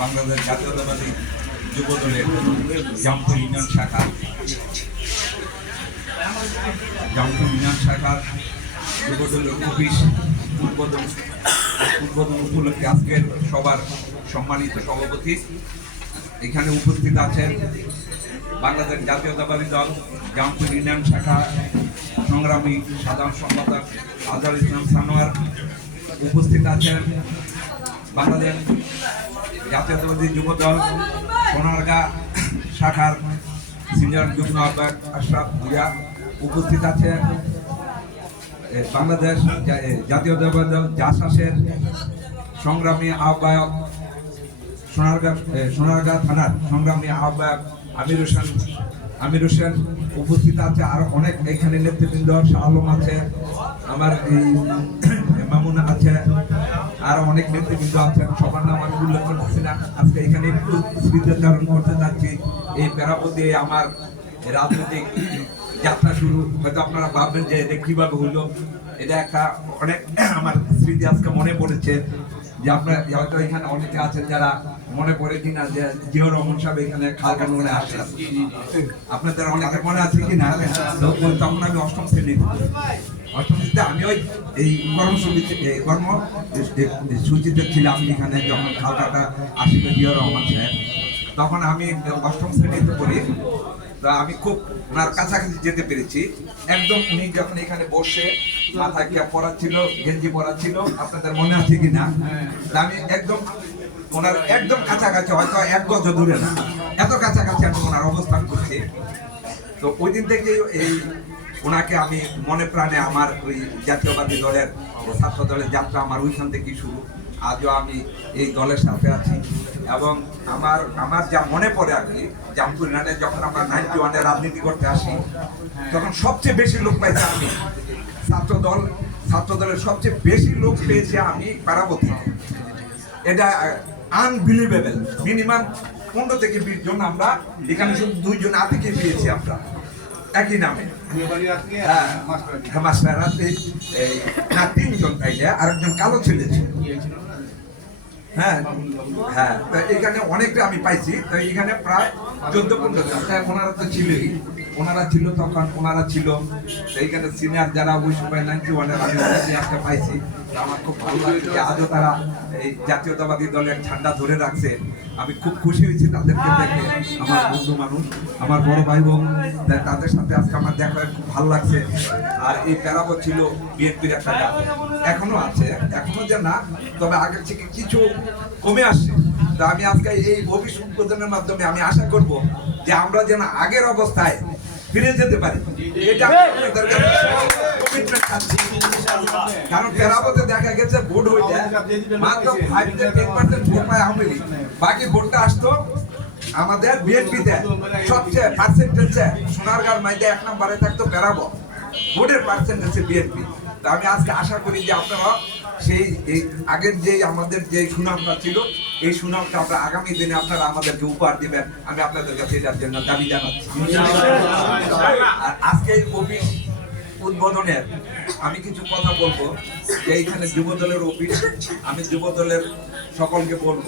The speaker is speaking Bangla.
বাংলাদেশ জাতীয়তাবাদী যুব দলের জামপুর ইউনিয়ন শাখা। জামপুর ইউনিয়ন শাখার যুব দলের অফিস উদ্বোধন উদ্বোধন উপলক্ষে আজকের সবার সম্মানিত সভাপতি। এখানে উপস্থিত আছেন বাংলাদেশ জাতীয়তাবাদী দল, জামপুর ইউনিয়ন শাখা, সংগ্রামী সাধারণ সম্পাদক আজহার ইসলাম সানোয়ার উপস্থিত আছেন বাংলাদেশ জাতীয়তাবাদী যুব দল সোনারগা শাখার সিনিয়র যুগ্ম আহ্বায়ক আশরাফ ভুইয়া উপস্থিত আছেন। বাংলাদেশ জা- এ, জাতীয়তাবাদী দল জাসাসের সংগ্রামী আহ্বায়ক সোনারগাঁ সোনারগাঁ থানার সংগ্রামী আহ্বায়ক আমির হোসেন আমির হোসেন উপস্থিত আছে। আর অনেক এখানে নেতৃবৃন্দ শাহ আলম আছে। আমার এই অনেক নেতৃবৃন্দ আছেন সবার নাম আমি উল্লেখ করতেছি না। আজকে এখানে একটু স্মৃতিচারণ করতে যাচ্ছি, এই প্যারাপতি আমার রাজনৈতিক যাত্রা শুরু। হয়তো আপনারা ভাববেন যে এটা কীভাবে হইল এটা একটা অনেক আমার স্মৃতি আজকে মনে পড়েছে যে আপনার হয়তো এখানে অনেকে আছেন যারা মনে পড়ে কিনা যে জিয়র রহমান সাহেব এখানে খালগান মনে আসেন আপনাদের অনেকে মনে আছে কিনা? তখন আমি অষ্টম শ্রেণীতে। পড়ি। অষ্টম আমি ওই এই কর্মসূচিতে কর্ম সূচিতে ছিলাম এখানে যখন খালকাটা আসিল জিয়র রহমান সাহেব, তখন আমি অষ্টম শ্রেণীতে পড়ি। তা আমি খুব ওনার কাছাকাছি যেতে পেরেছি। একদম উনি যখন এখানে বসে মাথায় ক্যাপ পরা ছিল গেঞ্জি পরা ছিল আপনাদের মনে আছে কি না? আমি একদম ওনার একদম কাছাকাছি, হয়তো এক গজ দূরে না, এত কাছাকাছি আমি ওনার অবস্থান করছি। তো ওই দিন থেকে এই ওনাকে আমি মনে প্রাণে আমার ওই জাতীয়বাদী দলের ছাত্র দলের যাত্রা আমার ওইখান থেকেই শুরু। আজও আমি এই দলের সাথে আছি। এবং আমার আমার যা মনে পড়ে আর কি জামপুর ইউনিয়নে যখন আমরা নাইনটি ওয়ানে রাজনীতি করতে আসি, তখন সবচেয়ে বেশি লোক পাইছি আমি। ছাত্র দল ছাত্র দলের সবচেয়ে বেশি লোক পেয়েছি আমি পারাবতী এটা আনবিলিভেবল মিনিমাম পনেরো থেকে বিশ জন আমরা, এখানে শুধু দুইজন আতিকে পেয়েছি আমরা। একই নামে। হ্যাঁ হ্যাঁ, মাস্টার এই না তিনজন তাইলে আরেকজন কালো ছেলে ছিল। হ্যাঁ হ্যাঁ এখানে অনেকটা আমি পাইছি। তো এখানে প্রায় চোদ্দ পনেরো জন। তাই ওনারা তো ছিলই। ওনারা ছিল তখন ওনারা ছিল। তো এইখানে সিনিয়র যারা ওই সময় নাইনটি ওয়ানের আমি একটা পাইছি। আমার খুব ভালো লাগছে আজও তারা এই জাতীয়তাবাদী দলের ঠান্ডা ধরে রাখছে। আমি খুব খুশি হয়েছি তাদেরকে দেখে, আমার বন্ধু মানুষ, আমার বড় ভাই বোন তাদের সাথে আজকে আমার দেখা খুব ভালো লাগছে। আর এই প্যারাবো ছিল বিএনপির একটা গান এখনও আছে, এখনও যে না, তবে আগের থেকে কিছু কমে আসছে। তা আমি আজকে এই ভবিষ্যৎ উদ্বোধনের মাধ্যমে আমি আশা করব যে আমরা যেন আগের অবস্থায় ফিরে যেতে পারি। এটা। কারণ প্যারাবোতে দেখা গেছে ভোট হইলে মাত্র ফাইভ থেকে টেন পার্সেন্ট ভোট পায় আওয়ামী লীগ। বাকি ভোটটা আসতো আমাদের বিএনপিতে। সবচেয়ে পার্সেন্টেজে সোনারগাঁর মাইদে এক নম্বরে থাকতো বেড়াবো ভোটের পার্সেন্টেজে বিএনপি। আমি আজকে আশা করি যে আপনারা সেই আগের যে আমাদের যে সুনামটা ছিল, এই সুনামটা আমরা আগামী দিনে আপনারা আমাদেরকে উপহার দিবেন। আমি আপনাদের কাছে এটার জন্য দাবি জানাচ্ছি। আর আজকে অফিস উদ্বোধনের আমি কিছু কথা বলব, যে এইখানে যুবদলের অফিস, আমি যুবদলের সকলকে বলব